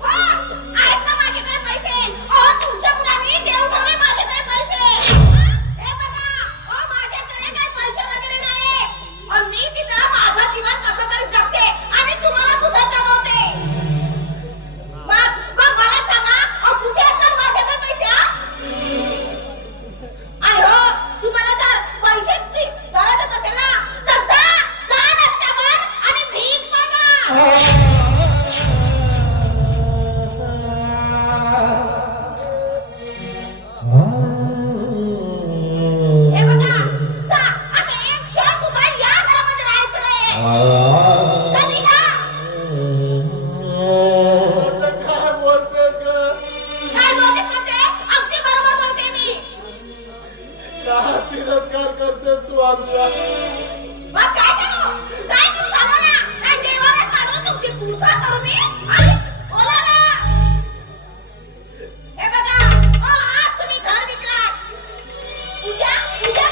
आहेत ना माझ्याकडे पैसे. तुमच्या मुलांनी देव ठेवले माझ्याकडे पैसे. हे बघा, माझ्याकडे काही पैसे वगैरे नाही. मी जिथं माझं जीवन कसं तरी जगते आणि तुम्हाला सुद्धा जगवते. मग मला सांगा, कुठे असतात माझ्याकडे पैसे? आणि हो, तुम्हाला जर पैशाची गरजच असेल ना, तर जा रस्त्यावर आणि भीक मागा. हे बघा, जा. आता एक क्षण सुद्धा या घरामध्ये राहायचं नाही. जा निघा. आता काय बोलतेस ग? काय बोलतेस म्हणजे? अगदी बरोबर बोलते मी. का तिरस्कार करतेस तू आमचा? मग काय करू? काय करू सांगा ना? काय जेवणच काढून तुमची पूजा करू मी? बोला ना. हे बघा, आज तुम्ही घर विकलात. उद्या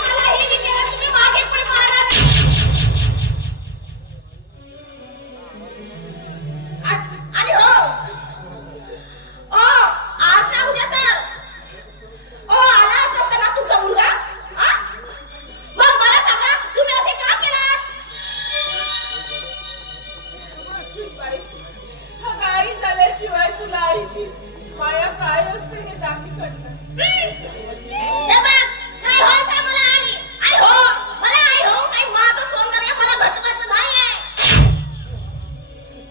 मला हे विकायला तुम्ही मागे पण पाहणार नाही. आणि हो, आज ना उद्या तर आलाच असता ना तुमचा मुलगा. मग मला सांगा, तुम्ही असे का केलात? सुनबाई, हा गाई झाल्याशिवाय तुला आईची माया काय असते हे नाही कळणार. हे बघ, नाही व्हायचं मला आई. आणि हो, मला आई हो, काही माझं सौंदर्य मला घटवायचं नाहीये.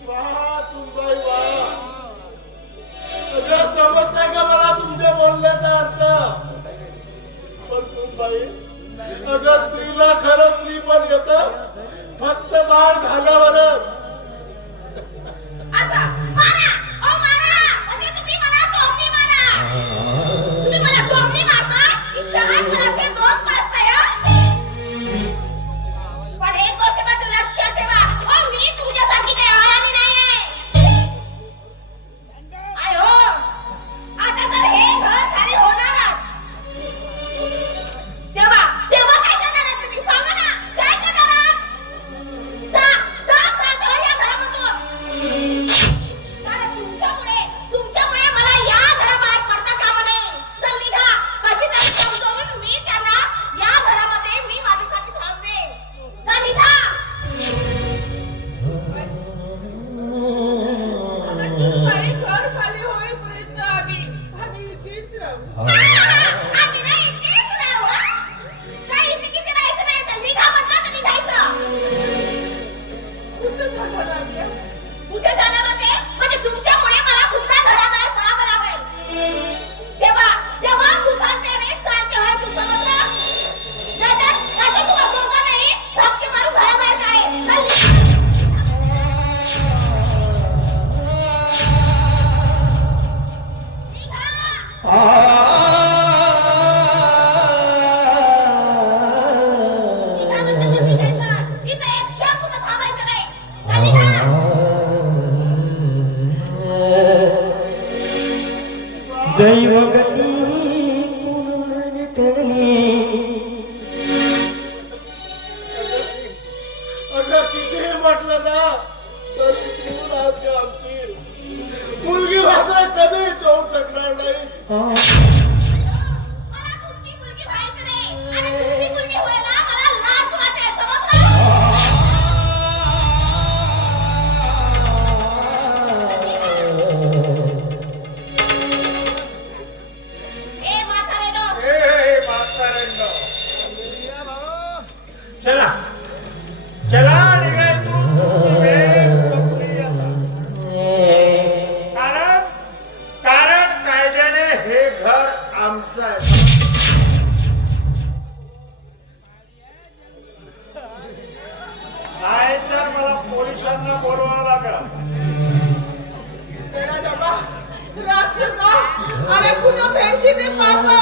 वाह सुनबाई वाह. अगं समजताय का मला तुमच्या बोलण्याचा अर्थ? पण सुनबाई, अगं स्त्रीला खरं स्त्री पण येतं फक्त बाळ झाल्यावरच. असं मारा, मारा. म्हणजे तुम्ही मला टोमणी मारा. तुम्ही मला टोमणी मारता, की शहाणपणाचे दोन पाचताय, पण एक गोष्ट मात्र लक्षात ठेवा, मी तुमच्यासारखी काही आळाली नाहीये. आयो, आता तर हे घर खाली होणारच. तेव्हा काय करणार आहे तुम्ही? सांगा ना, काय करणार आहात? जा या घरामधून. कारण तुमच्यामुळे मला या घराबाहेर पडता कामा नये. चल निघा. कशी तरी समजावून मी त्यांना या घरामध्ये मी माझ्यासाठी थांबवेन. चल निघा. अगं सुनबाई, घर खाली होईपर्यंत आम्ही इथेच राहू. आम्ही नाही इथेच राहू. काय इथे किती राहायचं नाही. चल निघा म्हटलं तर निघायचं. कुठं जाणार आम्ही? कुठे जाणार होते? म्हणजे तुमच्यामुळे मला सुद्धा घराबाहेर पडावं लागेल. तेव्हा मुखांतेने चालते होय तू समजला? नाहीतर तुम्हा दोघांनाही धक्के मारून घराबाहेर काढेल. चल निघा म्हटलं तर निघायचं. इथं एक क्षण सुद्धा थांबायचं नाही. चल निघा. दैवगती कुणाने ठरली. अगं कितीही म्हटलं ना तरी तू आज आमची मुलगी मात्र कधीच होऊ शकणार नाही. मला तुमची मुलगी व्हायची नाही आणि तुमची मुलगी व्हायला मला लाज वाटेल. समजलं? ए म्हातारेनो, चला निघायचो. तुमची वेळ संपली आता. कारण कायद्याने हे घर आमचं आहे. नाही तर मला पोलिसांना बोलवावं लागलं. जरा डबा राक्षसा अरे कुठं भेटशील रे पापा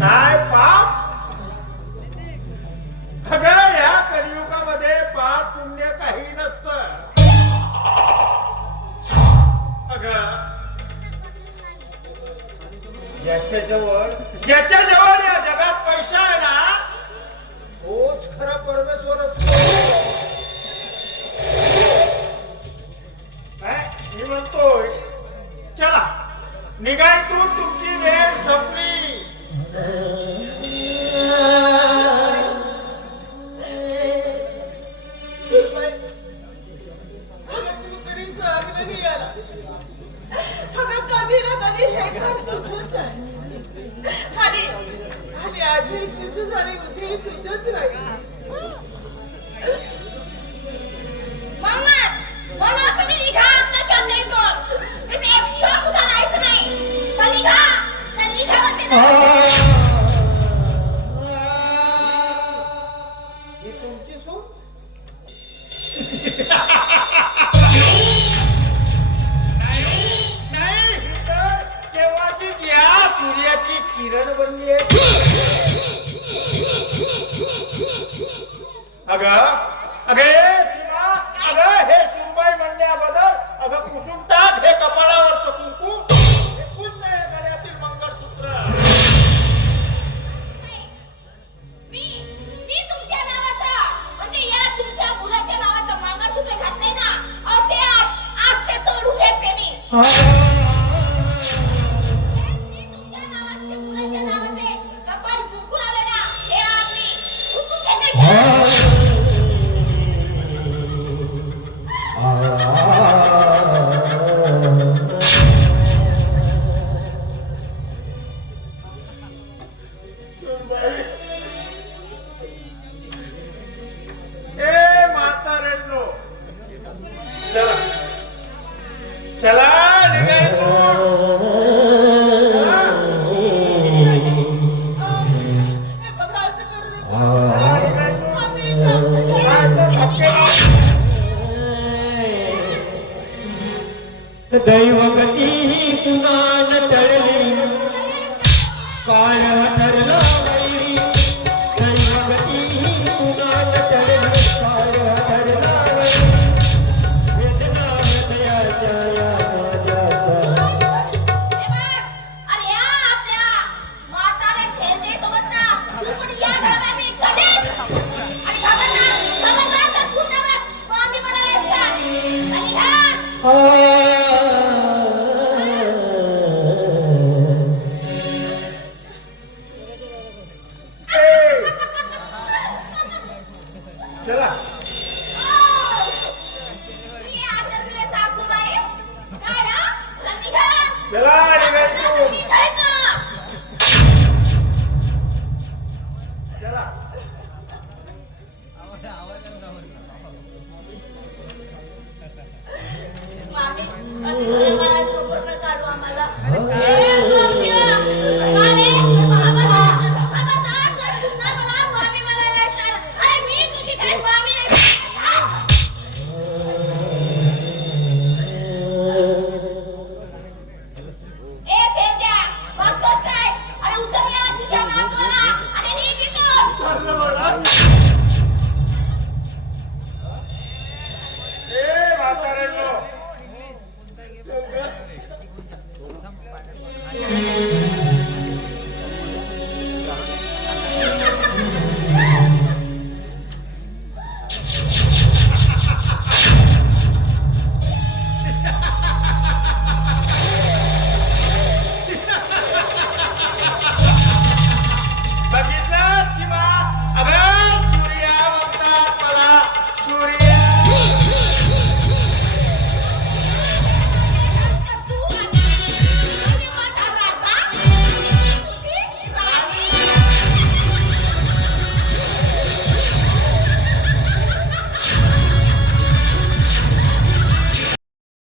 काय पाप अगं या कलियुगामध्ये पाप पुण्य काही नसतं अगं ज्याच्या जवळ या जगात पैसा आहे ना तोच खरा परमेश्वर असतो काय मी म्हणतोय चला निघाय तू तुमची वेळ संपली तू तरी सांग नाही याला अगं कधी ना कधी हे घर तुझंच आहे आणि आजही तुझंच आणि उद्याही तुझंच राहील म्हणूनच तुम्ही निघा आता चंद्रीतून इथे एक क्षण सुद्धा राहायचं नाही तर निघा चल निघा म्हणते ना ही तुमची सून नाही ही तर केव्हाचीच या सूर्याची किरण बनली आहे अगं सीमा अगं हे सुनबाई म्हणण्याबद्दल अगं पुसून टाक हे कपाळावरचं कुंकू हे पूर्ण आहे गळ्यातील मंगळसूत्र मी तुमच्या नावाचा म्हणजे या तुमच्या मुलाच्या नावाचं मंगळसूत्र घातलंय ना अहो ते आज ते तोडून फेकते मी तुमच्या नावाचे मुलाच्या नावाचे कपाळ कुंकू लावले ना हे आज मी पुसून फेकते सुनबाई ए म्हाताऱ्यांनो चला चला निघाय हे बघा असं करू दैवगती पुन्हा न टळली काळ ठरलं